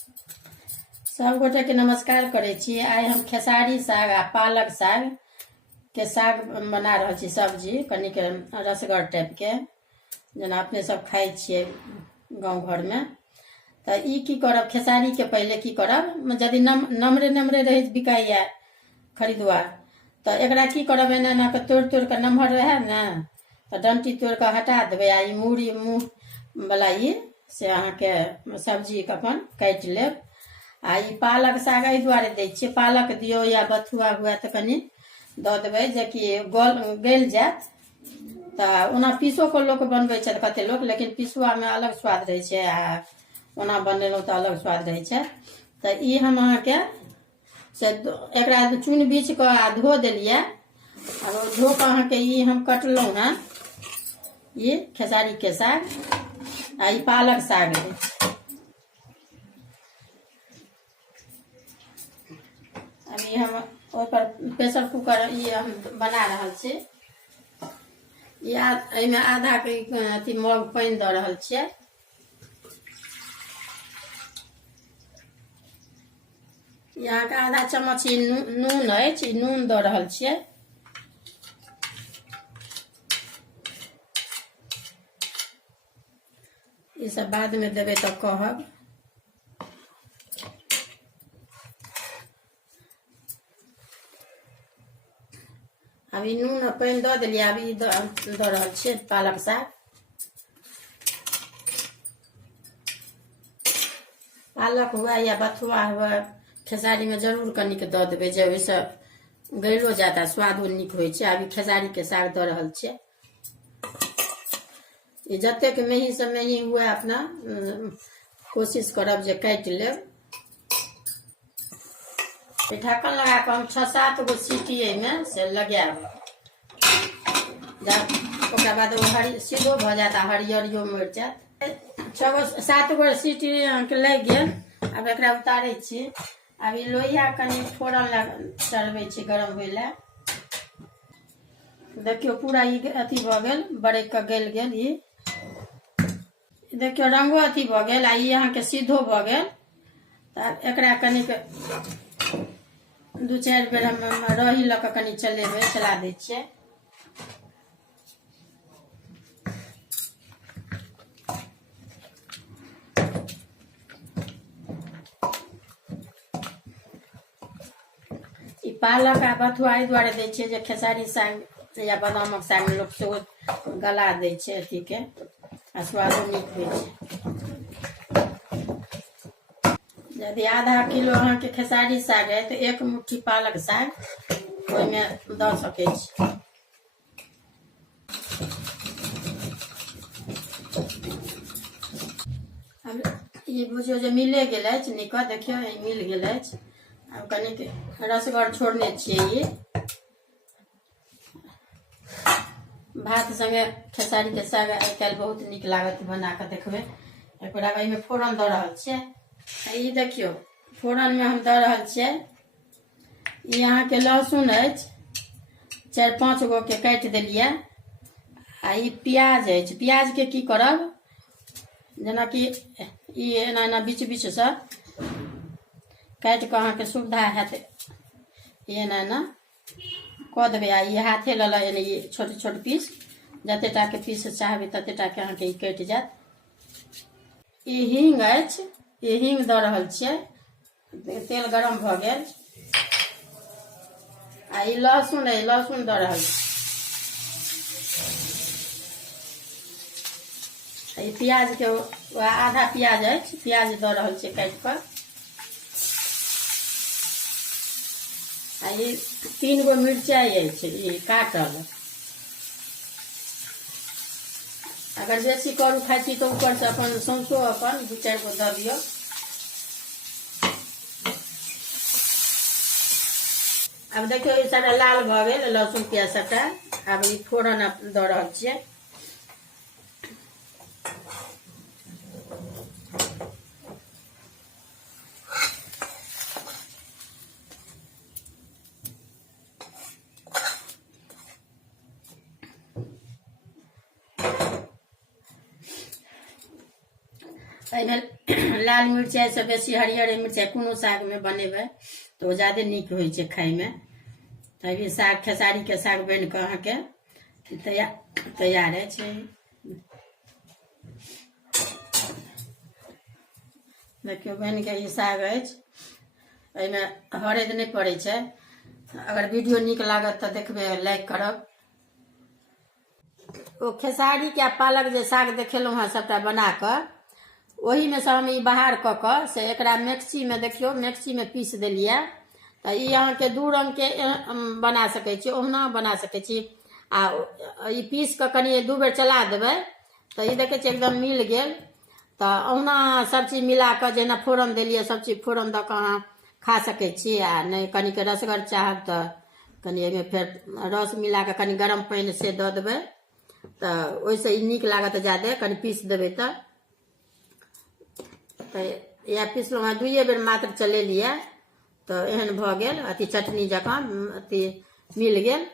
सब गोटे के नमस्कार करे छी। आइ हम खेसारी साग आ पालक साग के साग बना रहल छी। सब्जी कनिक रसगर टाइप के, जेना अपने सब खाइ छियै गाँव घर में। तो ई की करब, खेसारी के पहले की करब, यदि नमरे नमरे रहे बिकाइया खरीदुआ, तो एकरा की करब, एना एना के तोड़ तोड़ के नमहर रहे ने, तो डंटी तोड़ के हटा देबै। आ मूड़ी मुँह वाला ई से अहाँ के सब्जी के अपन काट लेब। आ ई पालक साग एहि दुआरे दै छियै, पालक दियौ या बथुआ हुए तऽ कनि दऽ देबै, जेकि गल जायत। तऽ ओना पीसो के लोक बनबै छै कते लोक, लेकिन पिसुआ में अलग स्वाद रहै छै आ ओना बनेलहुँ तऽ अलग स्वाद रहै छै। तऽ ई हम अहाँके से एकरा चुनि बीछ कऽ आ धो देलियै। आ धो कऽ अहाँके ई हम कटलहुँ हँ, ई खेसारी के साग आ ई पालक साग है। अभी हम ऊपर प्रेशर कुकर ये हम बना रहल छी। एहिमे आधा के अथी मग पानि दऽ रहल छियै। यहाँ के आधा चम्मच ई नून अछि, ई नून दऽ रहल छियै। ई सब बाद में देबै तऽ कहब। अभी नून आ पानि दऽ देलियै। अभी दऽ रहल छियै पालक साग। पालक हुआ या बथुआ हुआ, खेसारी में जरूर कनिक दऽ देबै, जे ओहिसँ गलो जाता, स्वादो नीक होइ छै। अभी खेसारी के साग दऽ रहल छियै। ये जतेक मेही से मेही हुए अपना कोशिश करब जे काटि लेब। ढक्कन लगा कऽ हम 6-7 गो सीटी में से लगायब। ओकरा बाद वो सीधो भऽ जात आ हरियरियो मरि जात। 6-7 गो सीटी लागि गेल। अब एकरा उतारै छी। अब ई लोहिया कनि फोड़न चढ़बै छी गरम होइ लए। देखियो पूरा ई अथी भऽ गेल, बरक के गल गेल। ई देखियो रंगो अथी भऽ गेल आ ई अहाँके सीधो भऽ गेल। तऽ एकरा कनिक 2-4 बेर हम रही लऽ कऽ कनि चलेबै, चला दै छियै। ई पालक आ बथुआ एहि दुआरे दै छियै जे खेसारी साग या बादामक साग में लोक सेहो गला दै छै अथी के, आ स्वादो नीक होइ छै। यदि आधा किलो अहाँके खेसारी साग है तो 1 मुट्ठी पालक साग ओहिमे दऽ सकै छी। अब ये बुझियो जे मिले गेल अछि नीक, देखियो ई मिल गेल अछि। अब कनिक रसगर छोड़ने छियै। ये भात संगे खेसारी के साग आइ काल्हि बहुत नीक लागत, बना कऽ देखबै एक बेर। अब एहिमे फोरन दऽ रहल छियै। ई देखियो फोरन में हम दऽ रहल छियै। ई अहाँके लहसुन अछि, 4-5 गो के काटि देलियै। आ ई प्याज अछि। प्याज के की करब, जेनाकि ई एना एना बीच बीच से काटि कऽ अहाँके सुविधा हैत, एना एना कऽ देबै। आ ई हाथे लऽ एने ई छोट छोट पीस, जतेटा के पीस चाहबै ततेटा के अहाँके ई कटि जायत। ई हींग अछि, ई हींग दऽ रहल छियै। तेल गरम भऽ गेल। आ ई लहसुन अछि, लहसुन दऽ रहल छी। ई प्याज के आधा प्याज अछि, प्याज दऽ रहल छियै काटि कऽ। आ ई 3 गो मिरचाई अछि, ई काटल। अगर बेसी करू खाइ छी तऽ ऊपर से अपन सौंसो अपन 2-4 गो दऽ दियौ। अब देखियो ई सारा लाल भऽ गेल, लहसुन प्याज सबटा। अब ई फोरन दऽ रहल छियै। एहिमे लाल मिरचाइ से बेसी हरियर मिरचाइ कोनो सागमे बनेबै तऽ ओ ज्यादे नीक होइ छै खाइमे। तभी साग खेसारीके साग बनि कऽ अहाँके तैयार अछि। देखियौ बनि कऽ ई साग अछि, एहिमे हरदि नहि पड़ै छै। अगर वीडियो नीक लागत तऽ देखबै, लाइक करब। ओ खेसारीके आ पालक जे साग देखेलहुँ हेँ सभटा बना कऽ, ओहीमे से हम ई बाहर कऽ कऽ से एकरा मिक्सीमे, देखियौ मिक्सीमे पीस देलियै। तऽ ई अहाँके दू रङ्गके बना सकै छी, ओहुना बना सकै छी। आ ई पीस कऽ कनि 2 बेर चला देबै तऽ ई देखै छियै एकदम मिल गेल। तऽ ओहुना सभचीज मिला कऽ जेना फोरन देलियै, सभचीज फोरन दऽ कऽ अहाँ खा सकै छी। आ नहि कनिक रसगर चाहब तऽ कनि एहिमे फेर रस मिला कऽ कनि गरम पानि से दऽ देबै, तऽ ओहिसँ ई नीक लागत ज्यादे। कनि पीस देबै तऽ इएह पीसलहुँ हेँ, 2 बेर मात्र चलेलियै तऽ एहन भऽ गेल, अथी चटनी जकाँ अथी मिल गेल।